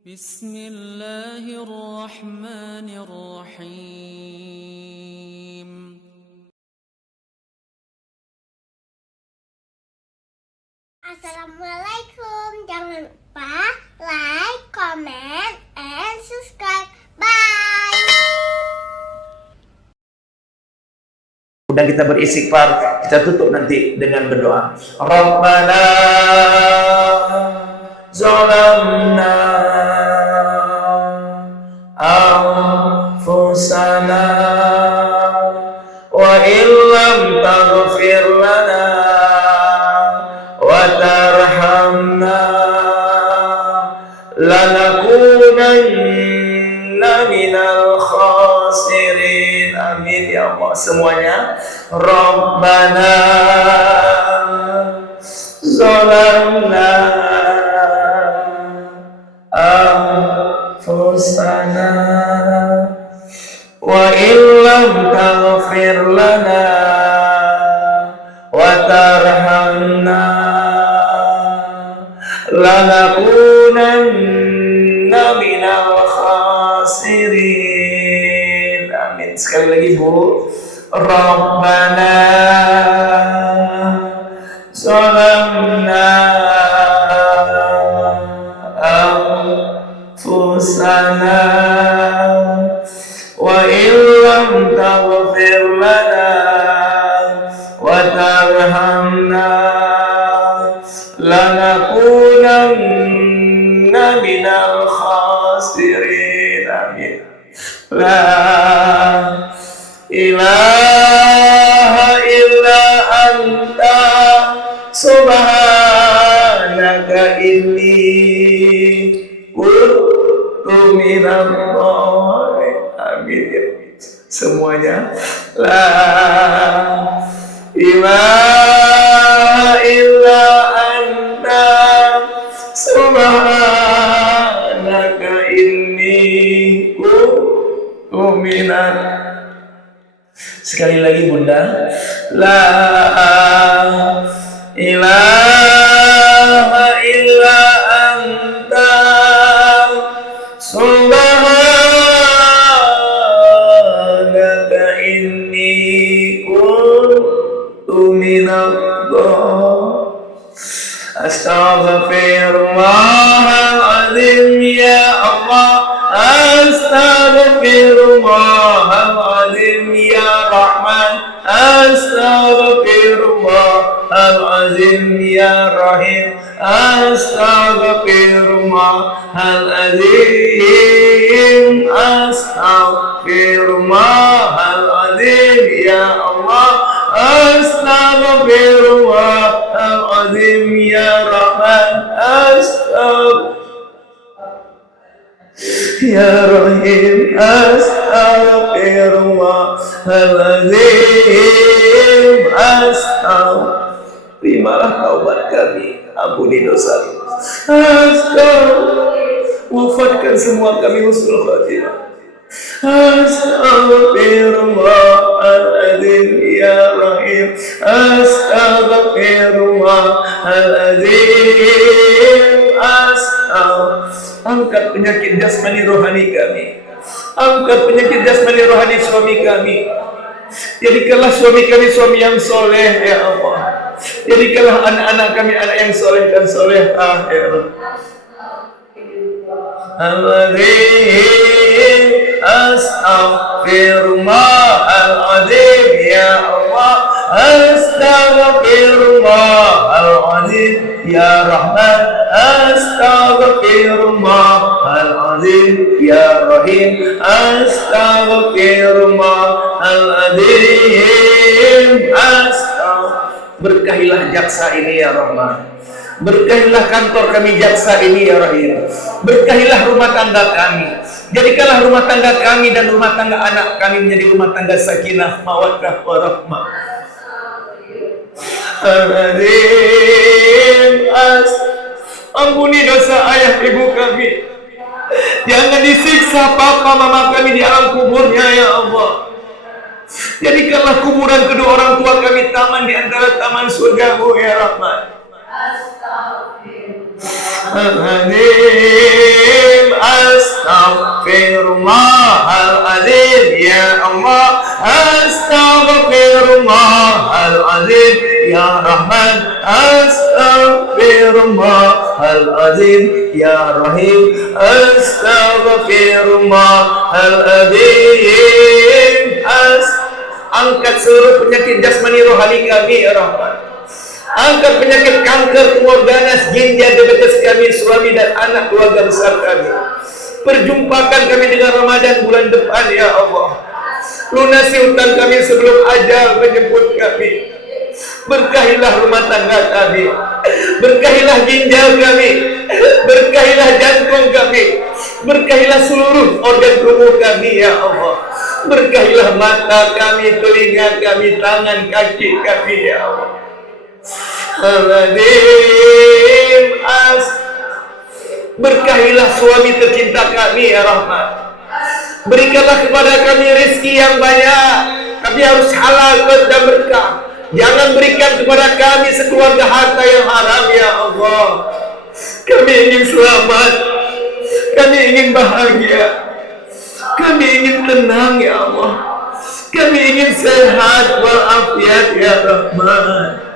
Bismillahirrahmanirrahim. Assalamualaikum. Jangan lupa like, comment, and subscribe. Bye. Kemudian kita beristighfar, kita tutup nanti dengan berdoa. Rabbana zalamna anfusana wa illam taghfir lana wa tarhamna lanakunanna minal khasirin. Amin ya Allah semuanya. Rabbana zalamna anfusana wa illam taghfir lana wa tarhamna lanakunanna minal khasirin. Amin. Sekali lagi Bu. Rabbana zalamna anfusana wa illam taghfir lana wa tarhamna lanakunanna minal khasirin. Amin. La ilaha illa anta subhanaka inni kuntu minadh dhalimin. Amin ya semuanya. La ilaha illa anta subhanaka inni kuntu minadh. Sekali lagi Bunda. La ilaha illa anta subhanaka inni kuntu minadh dhalimin. Astaghfirullahaladzim ya Allah. Astaghfirullahaladzim ya Rahman. Astaghfirullahaladzim ya Rahim. Astaghfirullahaladzim. Astaghfirullahaladzim ya Allah. Astaghfirullahaladzim ya Rahman. Ya Rahim. Astaghfirullahaladzim. Terimalah taubat kami, ampuni dosa. Wafatkan semua kami husnul khatimah. Astaghfirullahaladzim ya Rahim. Astaghfirullahaladzim. Angkat penyakit jasmani rohani kami. Angkat penyakit jasmani rohani suami kami. Jadikanlah suami kami suami yang soleh ya Allah. Jadikanlah anak-anak kami anak yang soleh dan solehah ya Allah. Astaghfirullahaladzim ya Allah. Astaghfirullahaladzim ya Rahman. Astaghfirullahaladzim ya Rahim. Astaghfirullahaladzim. Berkahilah jaksa ini ya Rahman. Berkahilah kantor kami jaksa ini ya Rahim. Berkahilah rumah tangga kami. Jadikanlah rumah tangga kami dan rumah tangga anak kami menjadi rumah tangga sakinah, mawaddah, warahmah. Ampuni dosa ayah ibu kami. Jangan disiksa papa mama kami di alam kuburnya ya Allah. Jadikanlah kuburan kedua orang tua kami taman di antara taman surgamu ya Rahman. Astaghfirullah. Astaghfirullahalazim ya Rahman, Astaghfirullahalazim ya Rahim, Astaghfirullahalazim. Angkat seluruh penyakit jasmani rohani kami ya Rahman. Angkat penyakit kanker, tumor ganas, ginjal, diabetes kami, suami dan anak keluarga besar kami. Perjumpakan kami dengan Ramadan bulan depan ya Allah. Lunasi hutang kami sebelum ajal menjemput kami. Berkahilah rumah tangga kami, berkahilah ginjal kami, berkahilah jantung kami, berkahilah seluruh organ tubuh kami ya Allah. Berkahilah mata kami, telinga kami, tangan, kaki kami ya Allah. Berkahilah suami tercinta kami ya Rahman. Berikanlah kepada kami rezeki yang banyak, kami harus halal dan berkah. Jangan berikan kepada kami sekeluarga harta yang haram ya Allah. Kami ingin selamat, kami ingin bahagia, kami ingin tenang ya Allah. Kami ingin sehat walafiat ya Rahman.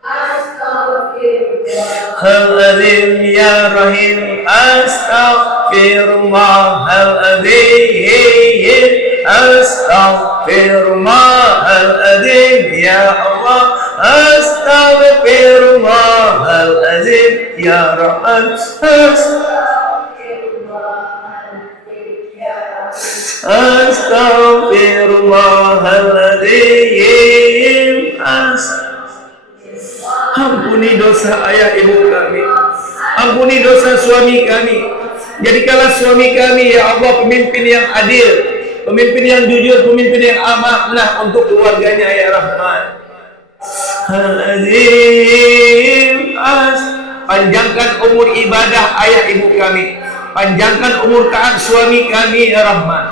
Astaghfirullahaladzim ya Rahim, Astaghfirullahaladzim, Astaghfirullahaladzim ya Allah, Astaghfirullahaladzim ya Rahman, Astaghfirullahaladzim. Ampuni dosa ayah ibu kami, ampuni dosa suami kami. Jadikanlah suami kami ya Allah pemimpin yang adil, pemimpin yang jujur, pemimpin yang amanah untuk keluarganya ya Rahman. Panjangkan umur ibadah ayah ibu kami, panjangkan umur taat suami kami ya Rahman.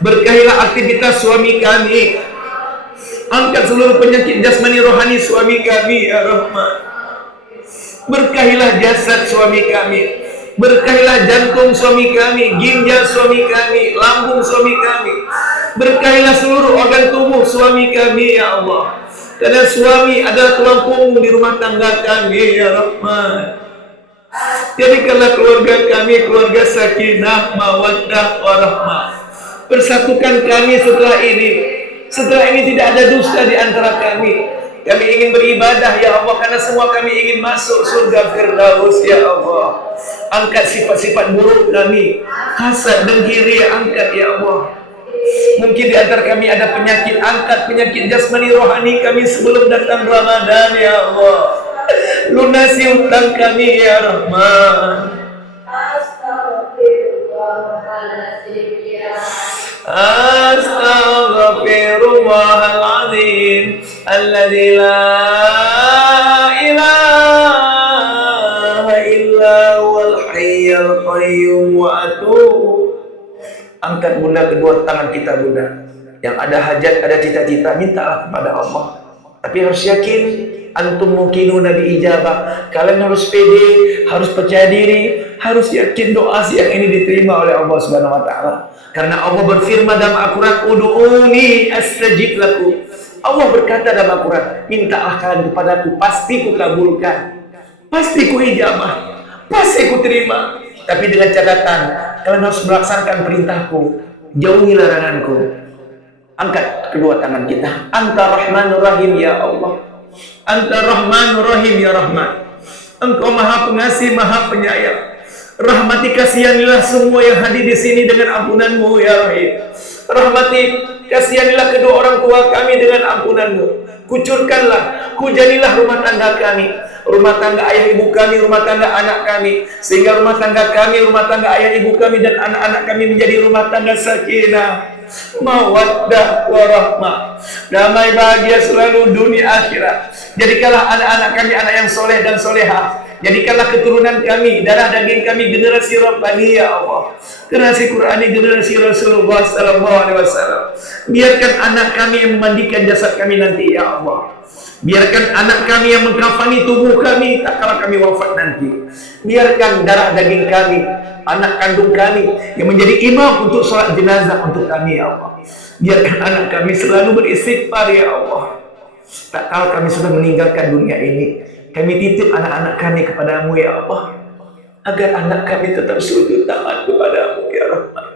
Berkahilah aktivitas suami kami. Angkat seluruh penyakit jasmani rohani suami kami ya Rahman. Berkahilah jasad suami kami, berkahilah jantung suami kami, ginjal suami kami, lambung suami kami. Berkahilah seluruh organ tubuh suami kami ya Allah. Karena suami adalah tulang punggung di rumah tangga kami ya Rahman. Jadikanlah keluarga kami keluarga sakinah, mawaddah, warahmah. Persatukan kami setelah ini. Setelah ini tidak ada dusta di antara kami. Kami ingin beribadah ya Allah, karena semua kami ingin masuk surga Firdaus ya Allah. Angkat sifat-sifat buruk kami, hasad, dengki, angkat ya Allah. Mungkin di antara kami ada penyakit, angkat penyakit jasmani rohani kami sebelum datang Ramadan ya Allah. Lunasi hutang kami ya Rahman. Astaghfirullahaladzim alladzi la ilaha illa huwal hayyul qayyum wa atubu. Angkat bunda kedua tangan kita bunda. Yang ada hajat, ada cita-cita, mintalah kepada Allah. Tapi harus yakin antum muqinuna bi ijabah. Kalian harus pede, harus percaya diri, harus yakin doa siang ini diterima oleh Allah Subhanahu wa taala. Karena Allah berfirman dalam Al-Quran, Udu'uni astajib lakum. Allah berkata dalam Al-Quran, mintalah kalian kepadaku, pasti ku kabulkan, pasti ku ijabah, pasti ku terima. Tapi dengan catatan, kalian harus melaksanakan perintahku, jauhi laranganku. Angkat kedua tangan kita. Anta Rahmanur Rahim ya Allah. Anta Rahmanur Rahim ya Rahman. Engkau Maha Pengasih, Maha Penyayang. Rahmati kasihanilah semua yang hadir di sini dengan ampunanmu ya Rahim. Rahmati kasihanilah kedua orang tua kami dengan ampunanmu. Kucurkanlah, hujanilah rumah tangga kami, rumah tangga ayah ibu kami, rumah tangga anak kami, sehingga rumah tangga kami, rumah tangga ayah ibu kami dan anak-anak kami menjadi rumah tangga sakinah, mawaddah, warahmah, damai bahagia selalu dunia akhirat. Jadikanlah anak-anak kami anak yang soleh dan solehah. Jadikanlah keturunan kami, darah daging kami generasi Rabbani ya Allah, generasi Qurani, generasi Rasulullah sallallahu alaihi wasallam. Biarkan anak kami yang memandikan jasad kami nanti ya Allah. Biarkan anak kami yang mengkafani tubuh kami tak kala kami wafat nanti. Biarkan darah daging kami, anak kandung kami yang menjadi imam untuk sholat jenazah untuk kami ya Allah. Biarkan anak kami selalu beristighfar ya Allah. Tak tahu kami sudah meninggalkan dunia ini. Kami titip anak-anak kami kepadamu ya Allah, agar anak kami tetap sujud taat kepadamu ya Rahman.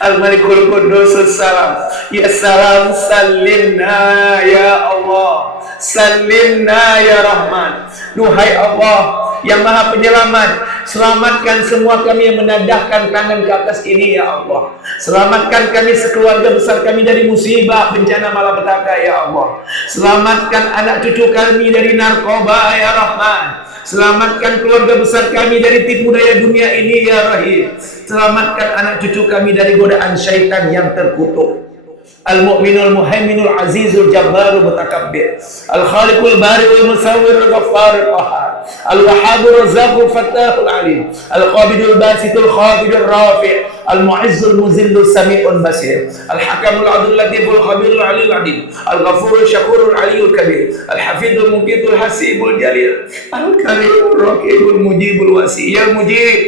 Al-Malikul Qudus Salam. Ya salam, salimna ya Allah, salimna ya Rahman. Duhai Allah yang Maha Penyelamat, selamatkan semua kami yang menadahkan tangan ke atas ini ya Allah. Selamatkan kami sekeluarga besar kami dari musibah, bencana, malapetaka ya Allah. Selamatkan anak cucu kami dari narkoba ya Rahman. Selamatkan keluarga besar kami dari tipu daya dunia ini ya Rahim. Selamatkan anak cucu kami dari godaan syaitan yang terkutuk. Al-Mu'minul Muhaiminul Azizul Jabbarul Mutakabbir, Al-Khaliqul Bari'ul Musawwirul Ghaffarul Qahhar, Al-Wahhabur Razzaqul Fattahul Alim, Al-Qabidul Basitul Khafidul Rafi', Al-Mu'izzul Muzillul Sami'un Basir, Al-Hakamul Adul Latiful Khabirul Alil Adim, Al-Ghafurul Syakurul Aliyul Kabir, Al-Hafidul Muqitul Hasibul Jalil, Al-Karimul Raqibul Mujibul Wasi. Ya Mujib,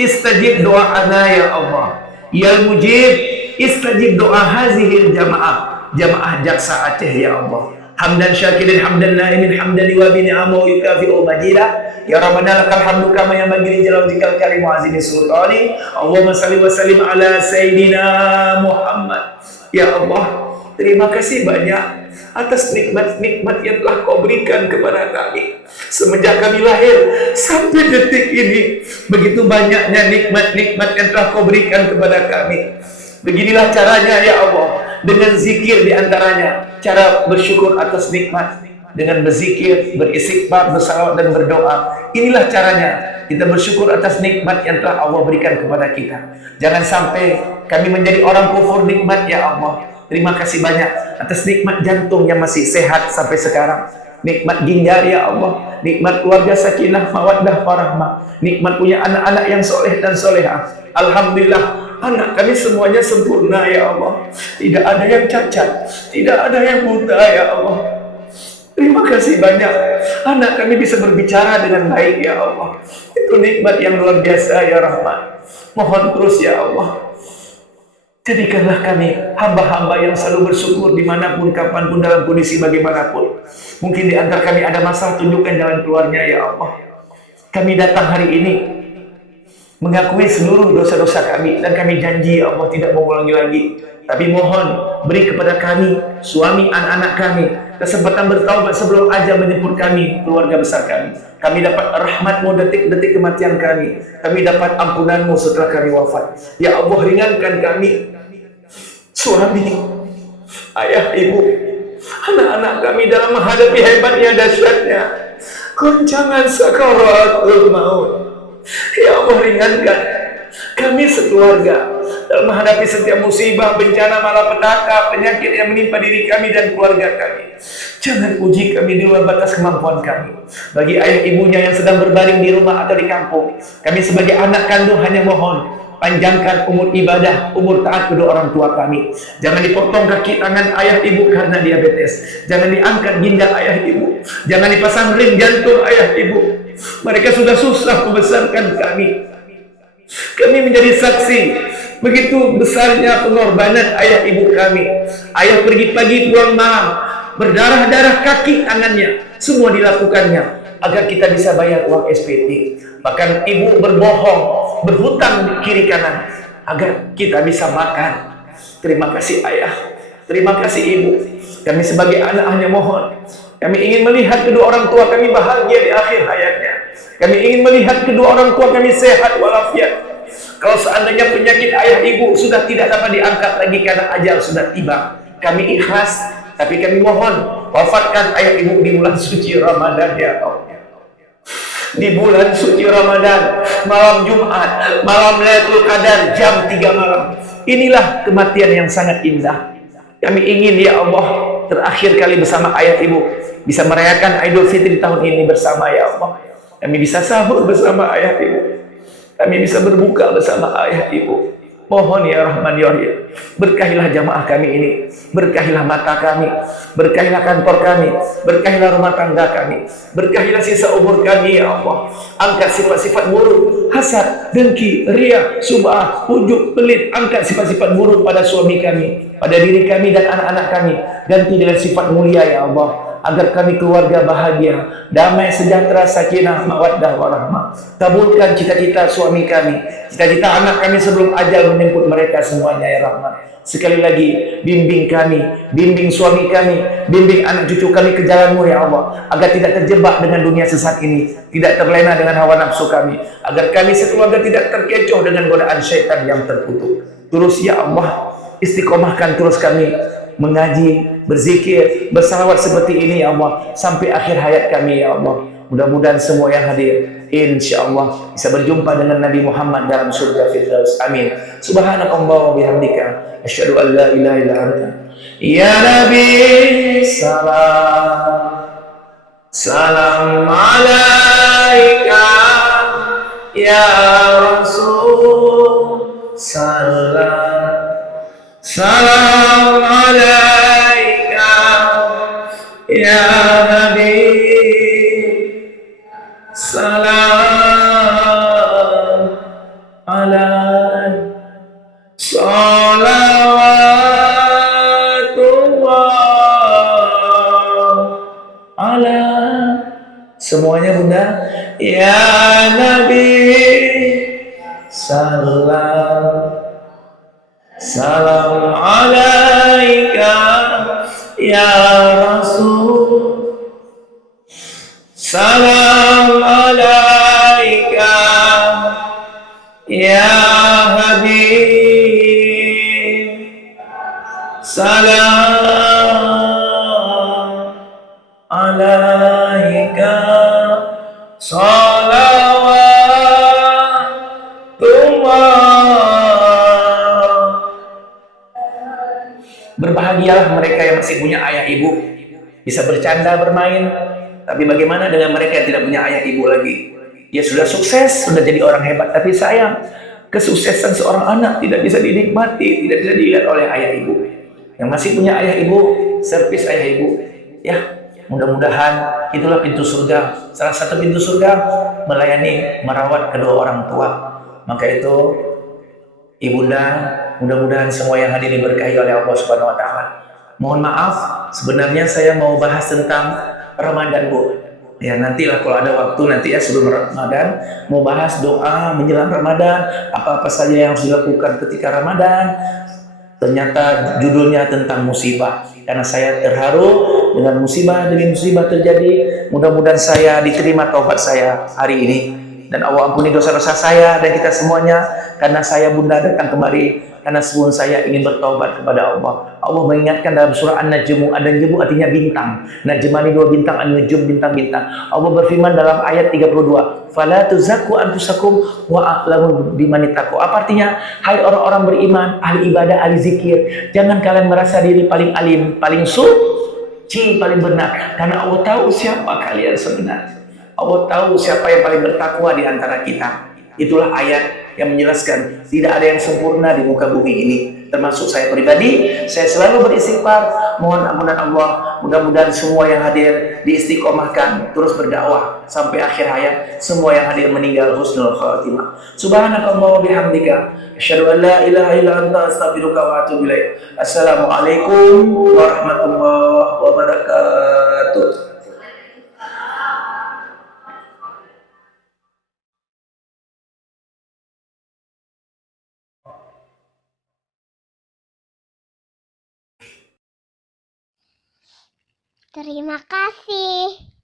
istajib doa'ana ya Allah. Ya Mujib, istajib doa hazihil jamaah, jamaah Jaksa Aceh ya Allah. Hamdan syakirin, hamdan naimin, hamdan wa bi ni'amahu yukafi'u majida. Ya Rabbana lakal hamdu kama yanbaghi li jalali wajhikal karim wa azimi sultani. Allahumma salli wa sallim ala sayyidina Muhammad. Ya Allah, terima kasih banyak atas nikmat-nikmat yang telah Kau berikan kepada kami semenjak kami lahir sampai detik ini. Begitu banyaknya nikmat-nikmat yang telah Kau berikan kepada kami. Beginilah caranya ya Allah, dengan zikir diantaranya cara bersyukur atas nikmat, dengan berzikir, beristighfar, bersalawat dan berdoa. Inilah caranya kita bersyukur atas nikmat yang telah Allah berikan kepada kita. Jangan sampai kami menjadi orang kufur nikmat ya Allah. Terima kasih banyak atas nikmat jantung yang masih sehat sampai sekarang, nikmat ginjal ya Allah, nikmat keluarga sakinah mawaddah warahmah, nikmat punya anak-anak yang soleh dan solehah. Alhamdulillah, anak kami semuanya sempurna ya Allah. Tidak ada yang cacat, tidak ada yang buta ya Allah. Terima kasih banyak, anak kami bisa berbicara dengan baik ya Allah. Itu nikmat yang luar biasa ya Rahman. Mohon terus ya Allah, jadikanlah kami hamba-hamba yang selalu bersyukur dimanapun, kapanpun, dalam kondisi bagaimanapun. Mungkin di antara kami ada masalah, tunjukkan jalan keluarnya ya Allah. Kami datang hari ini mengakui seluruh dosa-dosa kami, dan kami janji ya Allah tidak mengulangi lagi. Tapi mohon beri kepada kami, suami, anak-anak kami, kesempatan bertaubat sebelum ajal menjemput kami, keluarga besar kami. Kami dapat rahmat-Mu detik-detik kematian kami. Kami dapat ampunan-Mu setelah kami wafat. Ya Allah, ringankan kami, suami, ayah, ibu, anak-anak kami dalam menghadapi hebatnya, dahsyatnya goncangan sakaratul maut. Ya Allah, ringankan kami sekeluarga dalam menghadapi setiap musibah, bencana, malapetaka, penyakit yang menimpa diri kami dan keluarga kami. Jangan uji kami di luar batas kemampuan kami. Bagi ayah ibunya yang sedang berbaring di rumah atau di kampung, kami sebagai anak kandung hanya mohon panjangkan umur ibadah, umur taat kedua orang tua kami. Jangan dipotong kaki tangan ayah ibu karena diabetes. Jangan diangkat ginjal ayah ibu. Jangan dipasang ring jantung ayah ibu. Mereka sudah susah membesarkan kami. Kami menjadi saksi begitu besarnya pengorbanan ayah ibu kami. Ayah pergi pagi pulang malam, berdarah-darah kaki tangannya, semua dilakukannya agar kita bisa bayar uang SPT. Bahkan ibu berbohong, berhutang kiri kanan agar kita bisa makan. Terima kasih ayah, terima kasih ibu. Kami sebagai anak hanya mohon, kami ingin melihat kedua orang tua kami bahagia di akhir hayatnya. Kami ingin melihat kedua orang tua kami sehat walafiat. Kalau seandainya penyakit ayah ibu sudah tidak dapat diangkat lagi karena ajal sudah tiba, kami ikhlas. Tapi kami mohon, wafatkan ayah ibu di bulan suci Ramadan ya Allah. Di bulan suci Ramadan, malam Jumat, malam Lailatul Qadar, jam 3 malam. Inilah kematian yang sangat indah. Kami ingin ya Allah, terakhir kali bersama ayah ibu, bisa merayakan Idul Fitri tahun ini bersama ya Allah. Kami bisa sahur bersama ayah ibu. Kami bisa berbuka bersama ayah ibu. Mohon ya Rahman ya Rahim, berkahilah jamaah kami ini, berkahilah mata kami, berkahilah kantor kami, berkahilah rumah tangga kami, berkahilah sisa umur kami ya Allah. Angkat sifat-sifat buruk, hasad, dengki, riya, sum'ah, ujub, pelit. Angkat sifat-sifat buruk pada suami kami, pada diri kami dan anak-anak kami. Ganti dengan sifat mulia ya Allah. agar kami keluarga bahagia, damai, sejahtera, sakinah, mawaddah, warahmah. Kabulkan cita-cita suami kami, cita-cita anak kami sebelum ajal menjemput mereka semuanya ya Rahman. Sekali lagi, bimbing kami, bimbing suami kami, bimbing anak cucu kami ke jalan-Mu ya Allah, agar tidak terjebak dengan dunia sesat ini, tidak terlena dengan hawa nafsu kami, agar kami sekeluarga tidak terkecoh dengan godaan syaitan yang terkutuk. Terus ya Allah, istiqomahkan terus kami mengaji, berzikir, bersalawat seperti ini ya Allah, sampai akhir hayat kami ya Allah. Mudah-mudahan semua yang hadir insyaallah bisa berjumpa dengan Nabi Muhammad dalam surga Firdaus. Amin. Subhanakallah wa bihamdika asyhadu an la ilaha illa anta. Ya Nabi salam, salam alaika. Ya Rasul salam, salam alaika. Ya Nabi salam alaik, salawatullah ala. Semuanya Bunda. Ya Nabi salam, salam alaika. Ya Rasul salam alaika. Ya Habib salam alaika. Salawatullah. Berbahagialah mereka yang masih punya ayah ibu, bisa bercanda bermain. Tapi bagaimana dengan mereka yang tidak punya ayah ibu lagi? Dia sudah sukses, sudah jadi orang hebat, tapi sayang, kesuksesan seorang anak tidak bisa dinikmati, tidak bisa dilihat oleh ayah ibu. Yang masih punya ayah ibu, servis ayah ibu. Ya, mudah-mudahan itulah pintu surga. Salah satu pintu surga melayani, merawat kedua orang tua. Maka itu, ibunda, mudah-mudahan semua yang hadir diberkahi oleh Allah Subhanahu wa taala. Mohon maaf, sebenarnya saya mau bahas tentang Ramadan, Bu. Ya, nantilah kalau ada waktu nanti ya sebelum Ramadan mau bahas doa menjelang Ramadan, apa-apa saja yang harus dilakukan ketika Ramadan. Ternyata judulnya tentang musibah. Karena saya terharu dengan musibah demi musibah terjadi. Mudah-mudahan saya diterima taubat saya hari ini. Dan Allah ampuni dosa-dosa saya dan kita semuanya. Karena saya Bunda datang kemari. Karena sebelum saya ingin bertaubat kepada Allah. Allah mengingatkan dalam surah An-Najmu. An-Najmu artinya bintang. Najmani 2 bintang, An-Nujum bintang-bintang. Allah berfirman dalam ayat 32. Fala tuzakku anfusakum wa a'lamu bimanittaqu. Apa artinya? Hai orang-orang beriman, ahli ibadah, ahli zikir, jangan kalian merasa diri paling alim, paling suci, paling benar, karena Allah tahu siapa kalian sebenarnya. Allah tahu siapa yang paling bertakwa di antara kita. Itulah ayat yang menjelaskan tidak ada yang sempurna di muka bumi ini, termasuk saya pribadi. Saya selalu beristighfar, mohon ampunan Allah. Mudah-mudahan semua yang hadir diistiqomahkan terus berdakwah sampai akhir hayat. Semua yang hadir meninggal husnul khatimah. Subhanakallah wa bihamdika asyhadu an la ilaha illa anta astaghfiruka wa atubu ilaik. Assalamualaikum warahmatullahi wabarakatuh. Terima kasih.